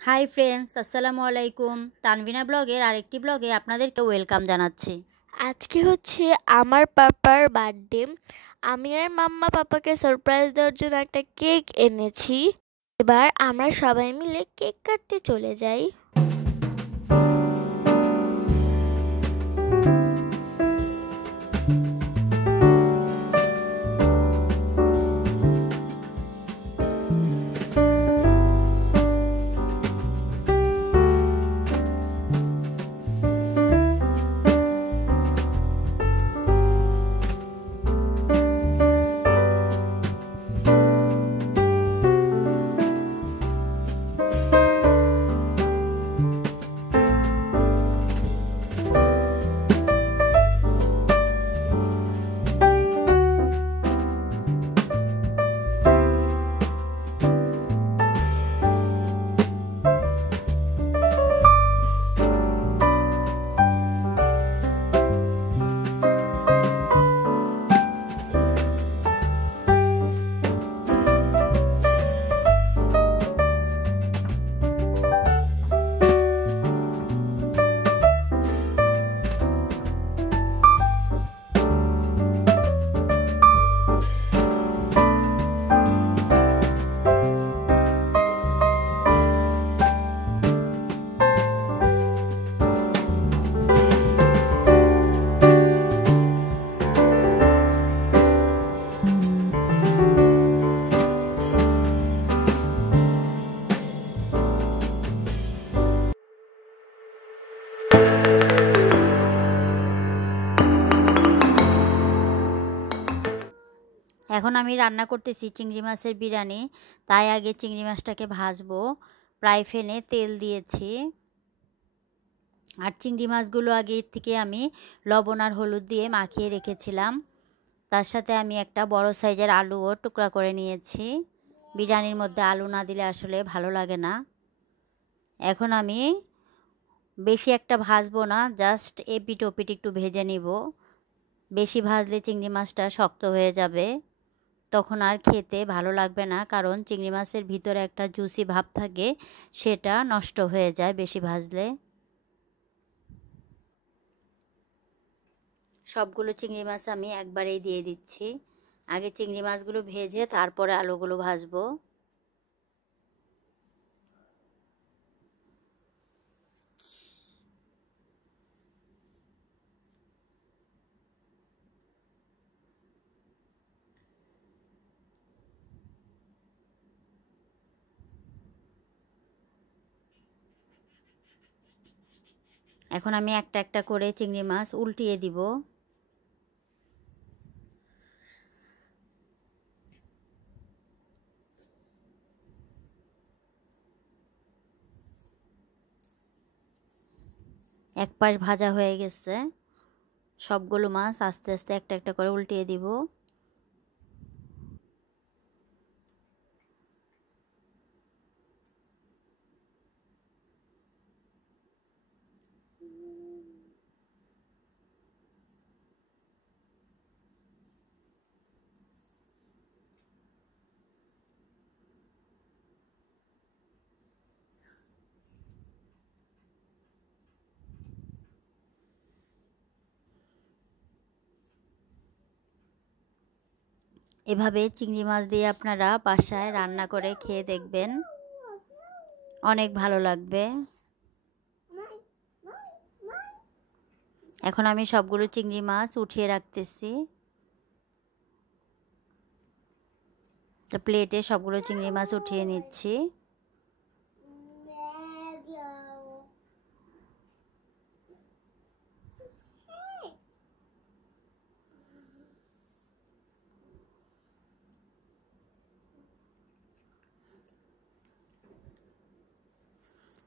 Hi friends, আসসালামু আলাইকুম। তানভিনা ব্লগের আরেকটি ব্লগে আপনাদেরকে ওয়েলকাম জানাচ্ছি। আজকে হচ্ছে আমার পাপার বার্থডে। আমি আর মাম্মা পাপাকে সারপ্রাইজ দেওয়ার জন্য একটা কেক এনেছি। এবার আমরা সবাই মিলে কেক কাটতে চলে যাই। এখন আমি রান্না করতেছি চিংড়ি মাছের বিরিয়ানি। তাই আগে চিংড়ি মাছটাকে ভাজবো। ফ্রাই প্যানে তেল দিয়েছি। আর চিংড়ি মাছগুলো আগে থেকে আমি লবণ আর হলুদ দিয়ে মাখিয়ে রেখেছিলাম। তার সাথে আমি একটা বড় সাইজের আলুও টুকরা করে নিয়েছি। বিরিয়ানির মধ্যে আলু না দিলে আসলে ভালো লাগে না। এখন আমি বেশি একটা ভাজবো না, জাস্ট এপিট ওপিট একটু ভেজে নিব। বেশি ভাজলে চিংড়ি মাছটা শক্ত হয়ে যাবে, তখন আর খেতে ভালো লাগবে না, কারণ চিংড়ি মাছের ভিতরে একটা জুসি ভাব থাকে, সেটা নষ্ট হয়ে যায় বেশি ভাজলে। সবগুলো চিংড়ি মাছ আমি একবারেই দিয়ে দিচ্ছি। আগে চিংড়ি মাছগুলো ভেজে তারপরে আলুগুলো ভাজবো। এখন আমি একটা একটা করে চিংড়ি মাছ উল্টিয়ে দিব। এক পাশ ভাজা হয়ে গেছে। সবগুলো মাছ আস্তে আস্তে একটা একটা করে উল্টিয়ে দিব। এভাবে চিংড়ি মাছ দিয়ে আপনারা বাসায় রান্না করে খেয়ে দেখবেন, অনেক ভালো লাগবে। এখন আমি সবগুলো চিংড়ি মাছ উঠিয়ে রাখতেছি। প্লেটে সবগুলো চিংড়ি মাছ উঠিয়ে নিচ্ছি।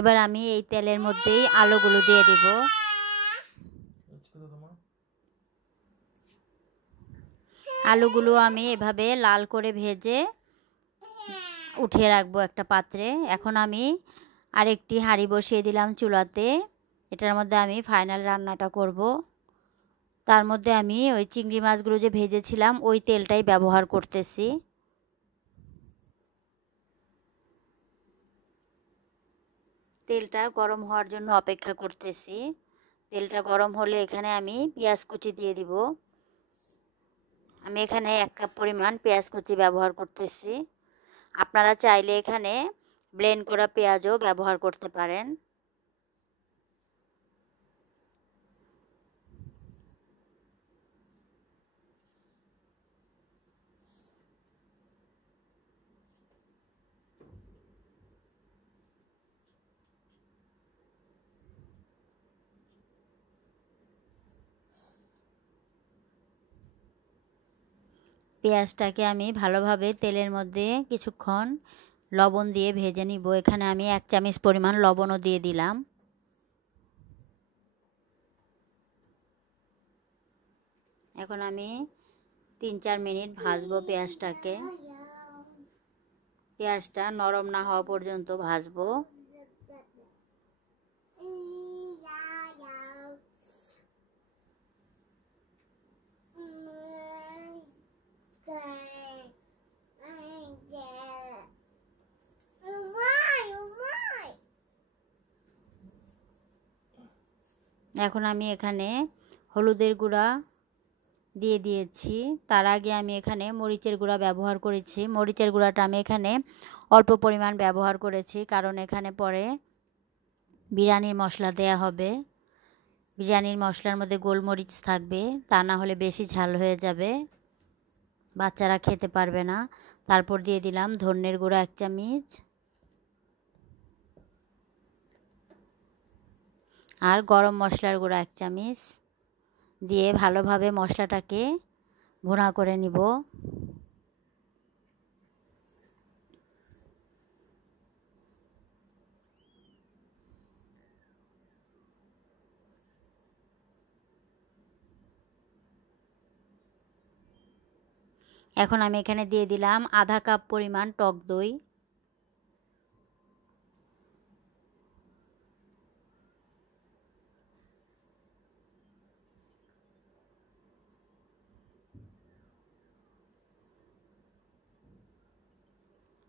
এবার আমি এই তেলের মধ্যেই আলুগুলো দিয়ে দিব। আলুগুলো আমি এভাবে লাল করে ভেজে উঠিয়ে রাখবো একটা পাত্রে। এখন আমি আরেকটি হাঁড়ি বসিয়ে দিলাম চুলাতে। এটার মধ্যে আমি ফাইনাল রান্নাটা করব। তার মধ্যে আমি ওই চিংড়ি মাছগুলো যে ভেজেছিলাম ওই তেলটাই ব্যবহার করতেছি। তেলটা গরম হওয়ার জন্য অপেক্ষা করতেছি। তেলটা গরম হলে এখানে আমি পেঁয়াজ কুচি দিয়ে দিব। আমি এখানে 1 কাপ পরিমাণ পেঁয়াজ কুচি ব্যবহার করতেছি। আপনারা চাইলে এখানে ব্লেন্ড করা পেঁয়াজও ব্যবহার করতে পারেন। পেঁয়াজটাকে আমি ভালোভাবে তেলের মধ্যে কিছুক্ষণ লবণ দিয়ে ভেজে নিব। এখানে আমি 1 চামচ পরিমাণ লবণও দিয়ে দিলাম। এখন আমি 3-4 মিনিট ভাজবো পেঁয়াজটাকে। পেঁয়াজটা নরম না হওয়া পর্যন্ত ভাজবো। এখন আমি এখানে হলুদের গুঁড়া দিয়ে দিয়েছি। তার আগে আমি এখানে মরিচের গুঁড়া ব্যবহার করেছি। মরিচের গুঁড়াটা আমি এখানে অল্প পরিমাণ ব্যবহার করেছি, কারণ এখানে পরে বিরিয়ানির মশলা দেয়া হবে। বিরিয়ানির মশলার মধ্যে গোলমরিচ থাকবে, তা না হলে বেশি ঝাল হয়ে যাবে, বাচ্চারা খেতে পারবে না। তারপর দিয়ে দিলাম ধনিয়ার গুঁড়া 1 চামচ আর গরম মশলার গুঁড়া 1 চামচ দিয়ে ভালোভাবে মশলাটাকে ভুনা করে নিব। এখন আমি এখানে দিয়ে দিলাম আধা কাপ পরিমাণ টক দই।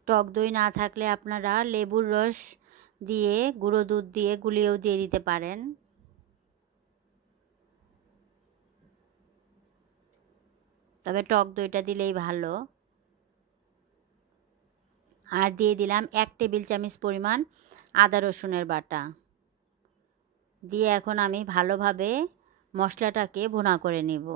টক দই না থাকলে আপনারা লেবুর রস দিয়ে গুঁড়ো দুধ দিয়ে গুলিয়েও দিয়ে দিতে পারেন। তবে টক দইটা দিলেই ভালো। আর দিয়ে দিলাম 1 টেবিল চামচ পরিমাণ আদা রসুনের বাটা দিয়ে এখন আমি ভালোভাবে মশলাটাকে ভুনা করে নিব।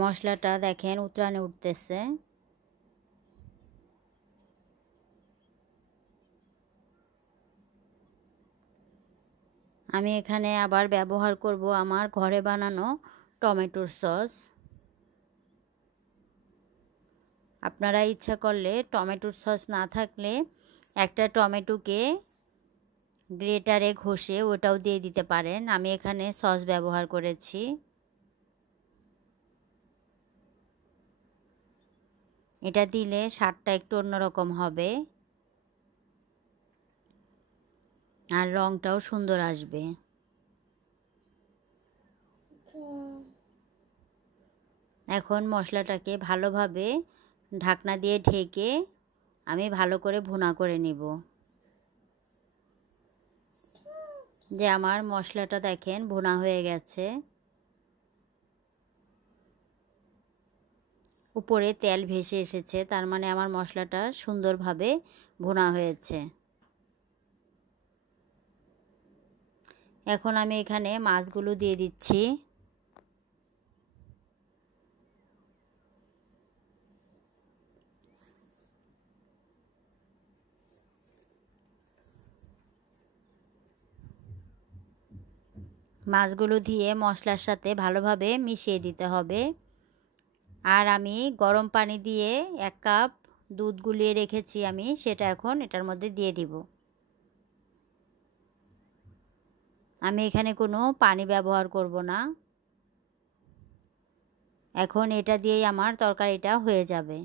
মশলাটা দেখেন উতরানে উঠতেছে। আমি এখানে আবার ব্যবহার করব আমার ঘরে বানানো টমেটোর সস। আপনারা ইচ্ছা করলে টমেটোর সস না থাকলে একটা টমেটোকে গ্রেটারে ঘষে ওটাও দিয়ে দিতে পারেন। আমি এখানে সস ব্যবহার করেছি। এটা দিলে স্বাদটা একটু অন্যরকম হবে আর রঙটাও সুন্দর আসবে। এখন মশলাটাকে ভালোভাবে ঢাকনা দিয়ে ঢেকে আমি ভালো করে ভুনা করে নিব। যে আমার মশলাটা দেখেন ভুনা হয়ে গেছে, উপরে তেল ভেসে এসেছে, তার মানে আমার মশলাটা সুন্দরভাবে ভুনা হয়েছে। এখন আমি এখানে মাছগুলো দিয়ে দিচ্ছি। মাছগুলো দিয়ে মশলার সাথে ভালোভাবে মিশিয়ে দিতে হবে। আর আমি গরম পানি দিয়ে 1 কাপ দুধ গুলিয়ে রেখেছি আমি, সেটা এখন এটার মধ্যে দিয়ে দিব। আমি এখানে কোনো পানি ব্যবহার করব না। এখন এটা দিয়েই আমার তরকারিটা হয়ে যাবে।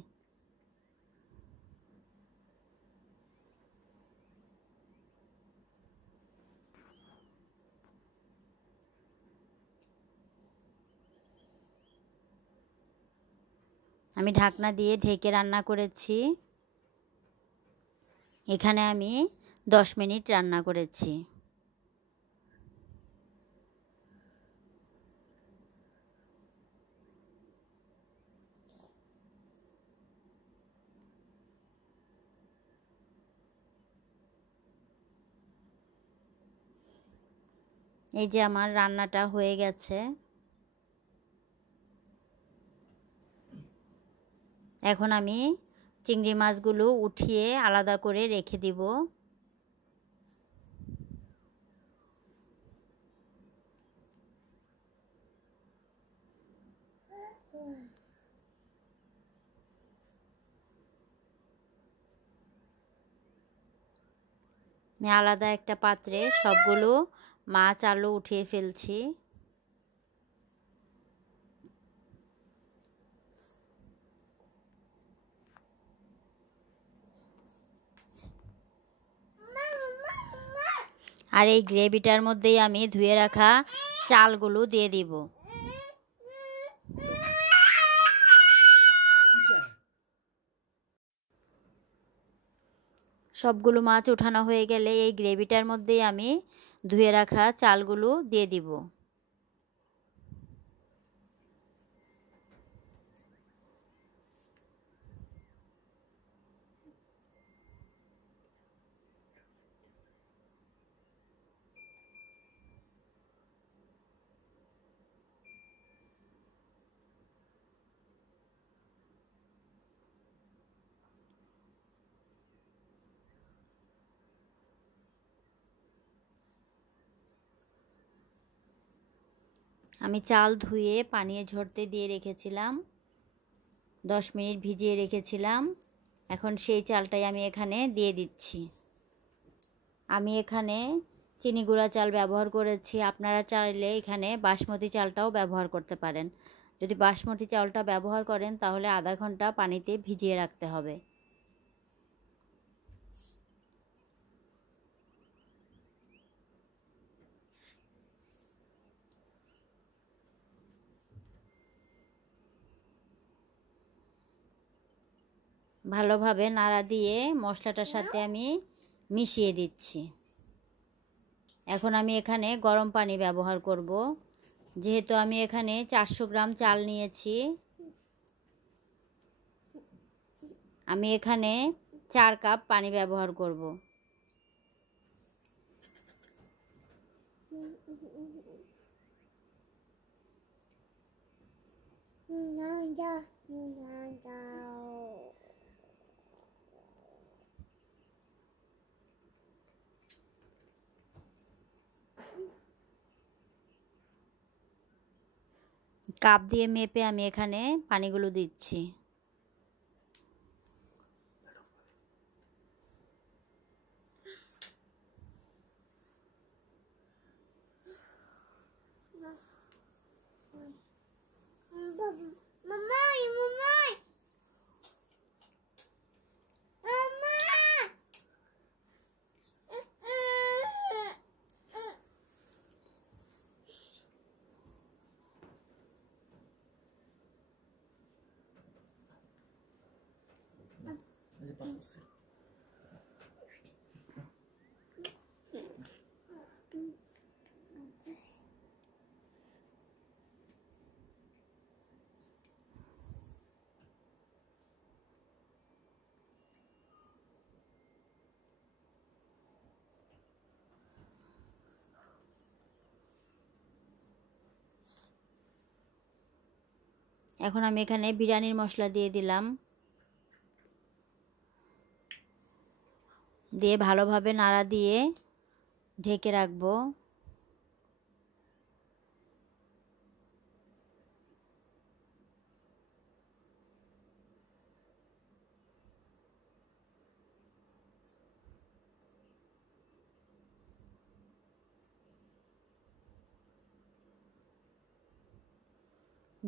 আমি ঢাকনা দিয়ে ঢেকে রান্না করেছি। এখানে আমি 10 মিনিট রান্না করেছি। এই যে আমার রান্নাটা হয়ে গেছে। এখন আমি চিংড়ি মাছগুলো উঠিয়ে আলাদা করে রেখে দিব। আমি আলাদা একটা পাত্রে সবগুলো মাছ আলু উঠিয়ে ফেলছি। আর এই গ্রেভিটার মধ্যেই আমি ধুয়ে রাখা চালগুলো দিয়ে দিব। সবগুলো মাছ উঠানো হয়ে গেলে এই গ্রেভিটার মধ্যেই আমি ধুয়ে রাখা চালগুলো দিয়ে দিব। আমি চাল ধুয়ে পানিয়ে ঝরতে দিয়ে রেখেছিলাম, 10 মিনিট ভিজিয়ে রেখেছিলাম। এখন সেই চালটাই আমি এখানে দিয়ে দিচ্ছি। আমি এখানে চিনি গুঁড়া চাল ব্যবহার করেছি, আপনারা চাইলে এখানে বাসমতি চালটাও ব্যবহার করতে পারেন। যদি বাসমতি চালটা ব্যবহার করেন তাহলে আধা ঘন্টা পানিতে ভিজিয়ে রাখতে হবে। ভালোভাবে নাড়া দিয়ে মশলাটার সাথে আমি মিশিয়ে দিচ্ছি। এখন আমি এখানে গরম পানি ব্যবহার করব। যেহেতু আমি এখানে 400 গ্রাম চাল নিয়েছি, আমি এখানে 4 কাপ পানি ব্যবহার করব। কাপ দিয়ে মেপে আমি এখানে পানিগুলো দিচ্ছি। এখন আমি এখানে বিরিয়ানির মশলা দিয়ে দিলাম, দিয়ে ভালোভাবে নাড়া দিয়ে ঢেকে রাখবো।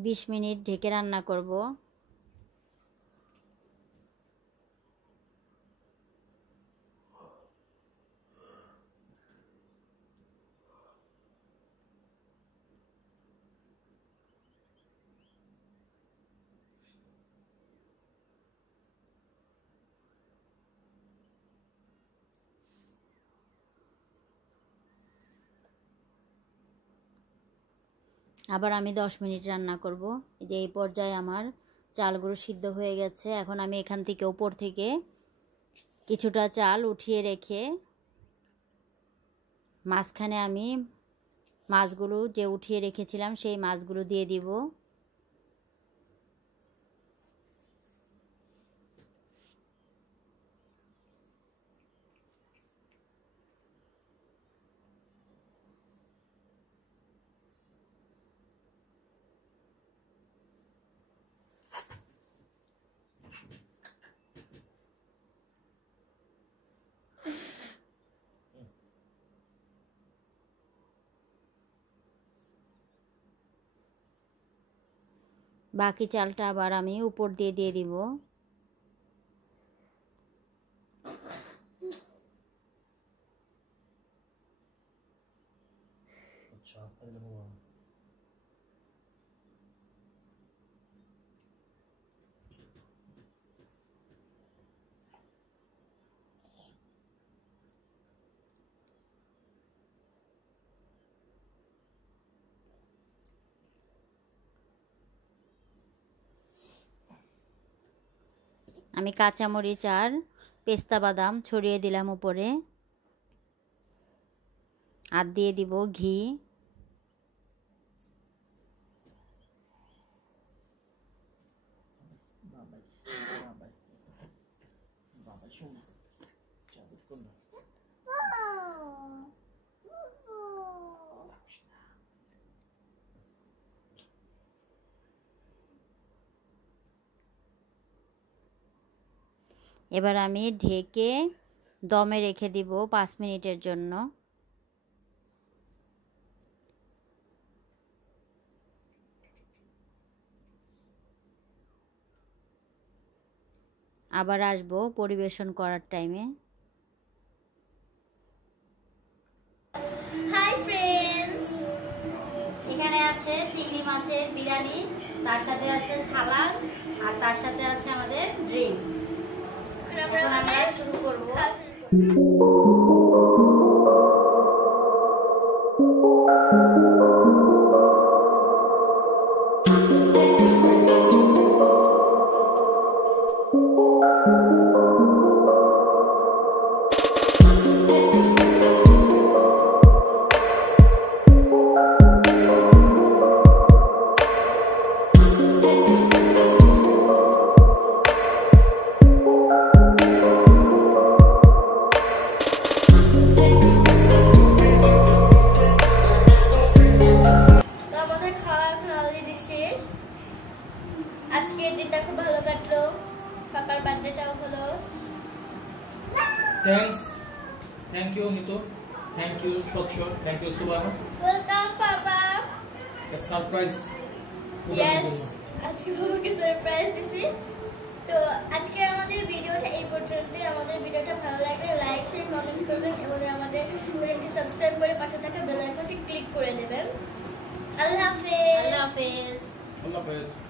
20 মিনিট ঢেকে রান্না করব। আবার আমি 10 মিনিট রান্না করব। যে এই পর্যায়ে আমার চালগুলো সিদ্ধ হয়ে গেছে। এখন আমি এখান থেকে উপর থেকে কিছুটা চাল উঠিয়ে রেখে মাঝখানে আমি মাছগুলো যে উঠিয়ে রেখেছিলাম সেই মাছগুলো দিয়ে দিব। বাকি চালটা আবার আমি উপর দিয়ে দিব। আমি কাঁচামরিচ আর পেস্তা বাদাম ছড়িয়ে দিলাম উপরে, আর দিয়ে দিব ঘি। এবার আমি ঢেকে দমে রেখে দিব 5 মিনিটের জন্য। আবার আসবো পরিবেশন করার টাইমে। হাই ফ্রেন্ডস, এখানে আছে চিংড়ি মাছের বিরিয়ানি, তার সাথে আছে সালাদ, আর তার সাথে আছে আমাদের ড্রিঙ্কস। এখন আমরা শুরু করব। আজকের দিনটা খুব ভালো কাটলো, পাপার বার্থডেটাও হলো। Thank you Mito, thank you Shoksho, thank you Subhana. Welcome Papa. A surprise. Yes, আজকে বাবাকে সারপ্রাইজ দিছি। তো আজকে আমাদের ভিডিওটা এই পর্যন্তই। আমাদের ভিডিওটা ভালো লাগলে লাইক শেয়ার কমেন্ট করবেন এবং আমাদের চ্যানেলটি সাবস্ক্রাইব করে পাশে থাকা বেল আইকনটি ক্লিক করে দেবেন। আল্লাহ হাফেজ। আল্লাহ হাফেজ। Allah Hafiz.